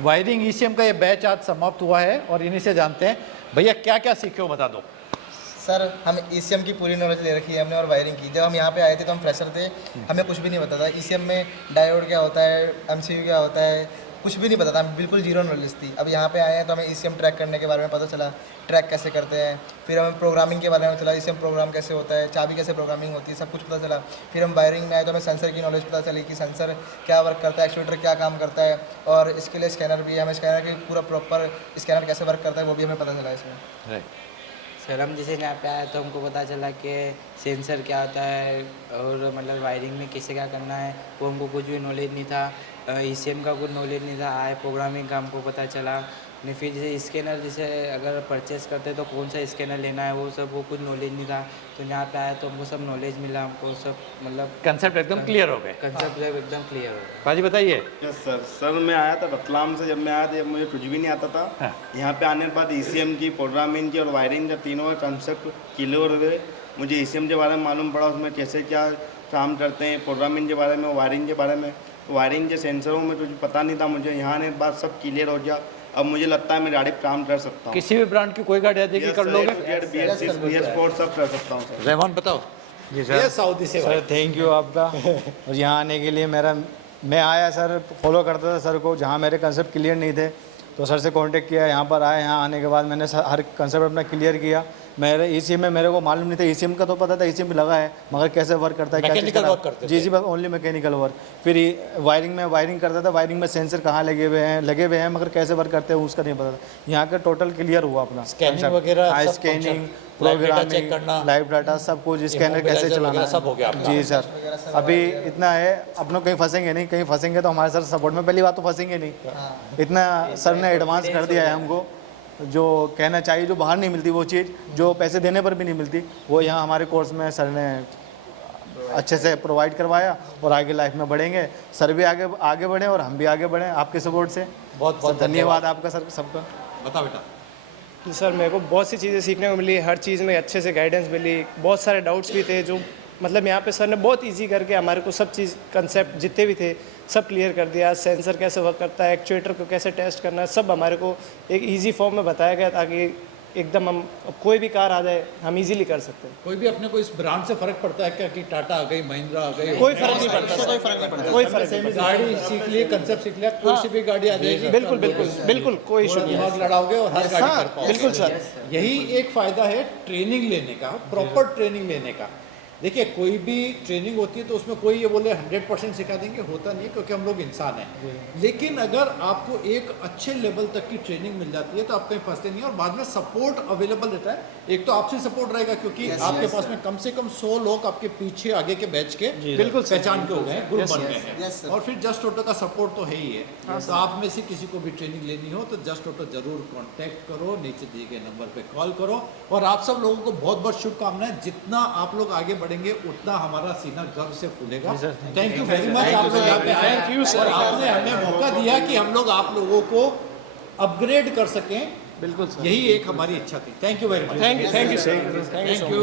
Wiring ECM का ये batch आज समाप्त हुआ है और इन्हीं से जानते हैं। भैया क्या क्या सीखे हो बता दो। सर हम ईसीएम की पूरी नॉलेज ले रखी है हमने और वायरिंग की। जब हम यहाँ पे आए थे तो हम फ्रेशर थे, हमें कुछ भी नहीं पता था ईसीएम में डायोड क्या होता है, एमसीयू क्या होता है, कुछ भी नहीं पता था, बिल्कुल जीरो नॉलेज थी। अब यहाँ पे आए हैं तो हमें ईसीएम ट्रैक करने के बारे में पता चला, ट्रैक कैसे करते हैं। फिर हमें प्रोग्रामिंग के बारे में चला, ईसीएम प्रोग्राम कैसे होता है, चाबी कैसे प्रोग्रामिंग होती है, सब कुछ पता चला। फिर हम वायरिंग में आए तो हमें सेंसर की नॉलेज पता चली कि सेंसर क्या वर्क करता है, एक्चुएटर क्या काम करता है, और इसके लिए स्कैनर भी है, हमें स्कैनर की पूरा प्रॉपर स्कैनर कैसे वर्क करता है वो भी हमें पता चला इसमें। सर हम जैसे यहाँ पे आए तो हमको पता चला कि सेंसर क्या होता है और मतलब वायरिंग में कैसे क्या करना है, वो हमको कुछ भी नॉलेज नहीं था। ईसीएम का कुछ नॉलेज नहीं था। आए प्रोग्रामिंग का हमको पता चला। नहीं फिर जैसे स्कैनर जैसे अगर परचेस करते तो कौन सा स्कैनर लेना है वो कुछ नॉलेज नहीं था। तो यहाँ पे आया तो हमको सब नॉलेज मिला, हमको सब मतलब कंसेप्ट एकदम क्लियर हो गए। कंसेप्ट एकदम क्लियर हो गया। पाजी बताइए। यस सर मैं आया था रतलाम से। जब मैं आया था जब मुझे कुछ भी नहीं आता था। हाँ। यहाँ पे आने के बाद ईसीएम की, प्रोग्रामिंग की और वायरिंग का तीनों का कंसेप्ट क्लियर हुए। मुझे ईसीएम के बारे में मालूम पड़ा, उसमें कैसे क्या काम करते हैं, प्रोग्रामिंग के बारे में, वायरिंग के बारे में। वायरिंग के सेंसरों में कुछ पता नहीं था मुझे, यहाँ आने के बाद सब क्लियर हो गया। अब मुझे लगता है मैं गाड़ी काम कर सकता हूँ। किसी भी ब्रांड की कोई गाड़ी आ जाएगी कर लोगे। BS4 सब कर सकता हूँ सर। रहमान बताओ। जी सर। ये सऊदी से सर थैंक यू आपका। और यहाँ आने के लिए मैं आया सर, फॉलो करता था सर को, जहाँ मेरे कंसेप्ट क्लियर नहीं थे तो सर से कांटेक्ट किया। यहाँ पर आया, यहाँ आने के बाद मैंने हर कंसेप्ट अपना क्लियर किया। मेरे ईसीएम में मेरे को मालूम नहीं था, ईसीएम का तो पता था, ईसीएम भी लगा है, मगर कैसे वर्क करता है, क्या चीज़ मैकेनिकल वर्क करते जी बस ओनली मैकेनिकल वर्क। फिर वायरिंग में वायरिंग करता था, वायरिंग में सेंसर कहाँ लगे हुए हैं मगर कैसे वर्क करते हैं उसका नहीं पता था। यहाँ का टोटल क्लियर हुआ अपना स्कैनिंग वगैरह, स्कैनिंग, प्रोग्रामिंग चेक करना, लाइव डाटा सब कुछ, स्कैनर कैसे चलाना सब हो गया। जी सर। अभी इतना है, अपनों कहीं फंसेंगे नहीं, कहीं फंसेंगे तो हमारे सर सपोर्ट में पहली बात तो फंसेंगे नहीं। इतना सर ने एडवांस कर दिया है हमको, जो कहना चाहिए, जो बाहर नहीं मिलती वो चीज़, जो पैसे देने पर भी नहीं मिलती, वो यहाँ हमारे कोर्स में सर ने अच्छे से प्रोवाइड करवाया। और आगे लाइफ में बढ़ेंगे, सर भी आगे बढ़े और हम भी आगे बढ़ें आपके सपोर्ट से। बहुत बहुत धन्यवाद आपका सर सबका। बता बेटा। जी सर, मेरे को बहुत सी चीज़ें सीखने को मिली, हर चीज़ में अच्छे से गाइडेंस मिली। बहुत सारे डाउट्स भी थे जो मतलब यहाँ पे सर ने बहुत इजी करके हमारे को सब चीज़ कंसेप्ट जितने भी थे सब क्लियर कर दिया। सेंसर कैसे वर्क करता है, एक्चुएटर को कैसे टेस्ट करना है, सब हमारे को एक इजी फॉर्म में बताया गया ताकि एकदम हम कोई भी कार आ जाए हम इजीली कर सकते हैं। कोई भी अपने को इस ब्रांड से फर्क पड़ता है क्या कि टाटा आ गई, महिंद्रा आ गई? कोई फर्क नहीं पड़ता, कोई फर्क नहीं पड़ता, कोई फर्क नहीं पड़ता। गाड़ी सीख लिए, कंसेप्ट सीख लिया, कोई सी भी गाड़ी आ जाएगी। बिल्कुल बिल्कुल बिल्कुल कोई इशू नहीं। दिमाग लड़ाओगे और हर गाड़ी कर पाओगे। बिल्कुल सर, यही एक फ़ायदा है ट्रेनिंग लेने का, प्रॉपर ट्रेनिंग लेने का। देखिए कोई भी ट्रेनिंग होती है तो उसमें कोई ये बोले 100% सिखा देंगे, होता नहीं है, क्योंकि हम लोग इंसान हैं। लेकिन अगर आपको एक अच्छे लेवल तक की ट्रेनिंग मिल जाती है तो आप कहीं फंसते नहीं, और बाद में सपोर्ट अवेलेबल रहता है। एक तो आपसे सपोर्ट रहेगा क्योंकि आपके पास में कम से कम 100 लोग आपके पीछे आगे के बैच के बिल्कुल पहचान के हो गए, ग्रुप बन गए हैं। और फिर जस्ट ऑटो का सपोर्ट तो है ही है। तो आप में से किसी को भी ट्रेनिंग लेनी हो तो जस्ट ऑटो जरूर कॉन्टैक्ट करो, नीचे दिए गए नंबर पर कॉल करो। और आप सब लोगों को बहुत बहुत शुभकामनाएं। जितना आप लोग आगे बढ़ेंगे उतना हमारा सीना गर्व से फूलेगा। थैंक यू वेरी मच, आप लोग यहाँ पे आए और आपने हमें मौका दिया कि हम लोग आप लोगों को अपग्रेड कर सकें। बिल्कुल सर, यही एक हमारी इच्छा थी। Thank you very much. Thank you sir, thank you.